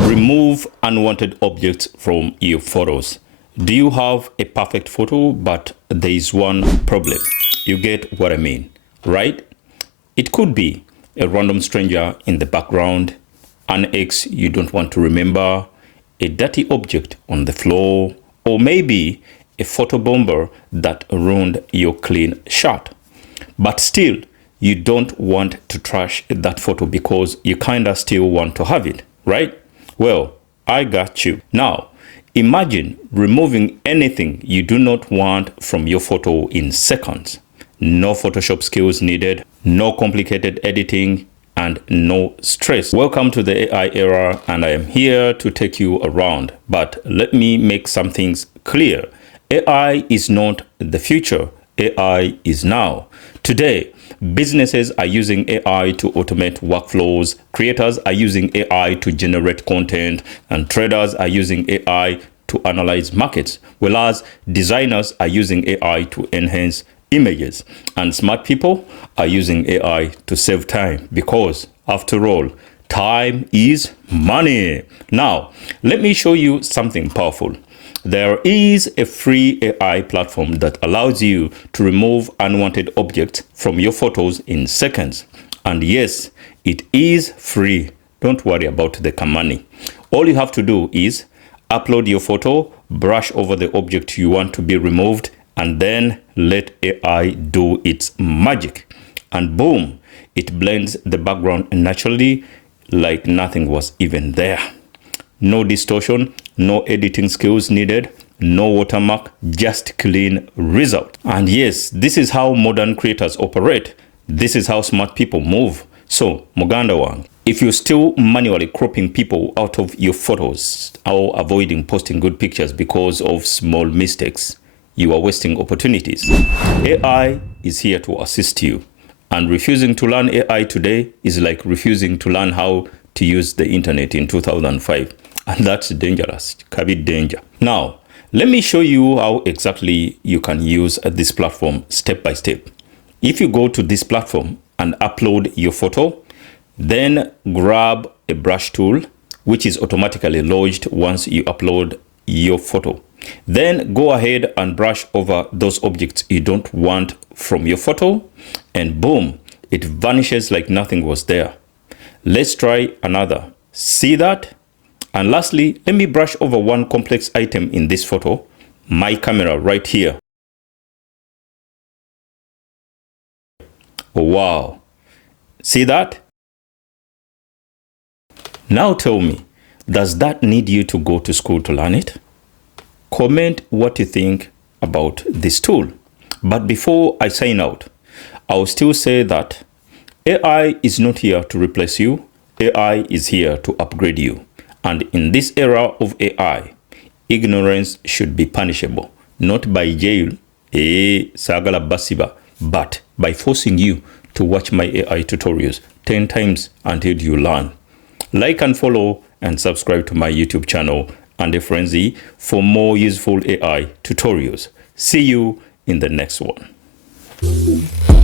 Remove unwanted objects from your photos. Do you have a perfect photo, but there is one problem? You get what I mean, right? It could be a random stranger in the background, an ex you don't want to remember, a dirty object on the floor, or maybe a photobomber that ruined your clean shot. But still, you don't want to trash that photo because you kinda still want to have it, right? Well, I got you. Now, imagine removing anything you do not want from your photo in seconds. No Photoshop skills needed, no complicated editing, and no stress. Welcome to the AI era, and I am here to take you around. But let me make some things clear. AI is not the future. AI is now. Today, businesses are using AI to automate workflows, creators are using AI to generate content, and traders are using AI to analyze markets, whereas designers are using AI to enhance images, and smart people are using AI to save time because, after all, time is money. Now, let me show you something powerful. There is a free AI platform that allows you to remove unwanted objects from your photos in seconds. And yes, it is free. Don't worry about the money. All you have to do is upload your photo, brush over the object you want to be removed, and then let AI do its magic. And boom, it blends the background naturally like nothing was even there. No distortion, no editing skills needed, no watermark, just clean result. And yes, this is how modern creators operate. This is how smart people move. So, Muganda Wang, if you're still manually cropping people out of your photos or avoiding posting good pictures because of small mistakes, you are wasting opportunities. AI is here to assist you. And refusing to learn AI today is like refusing to learn how to use the internet in 2005. And that's dangerous, kabit danger. Now, let me show you how exactly you can use this platform step by step. If you go to this platform and upload your photo, then grab a brush tool, which is automatically lodged once you upload your photo. Then go ahead and brush over those objects you don't want from your photo, and boom, it vanishes like nothing was there. Let's try another. See that? And lastly, let me brush over one complex item in this photo, my camera right here. Oh, wow. See that? Now tell me, does that need you to go to school to learn it? Comment what you think about this tool. But before I sign out, I'll still say that AI is not here to replace you. AI is here to upgrade you. And in this era of AI, ignorance should be punishable, not by jail, sagala basiba, but by forcing you to watch my AI tutorials 10 times until you learn. Like and follow and subscribe to my YouTube channel and a frenzy for more useful AI tutorials. See you in the next one.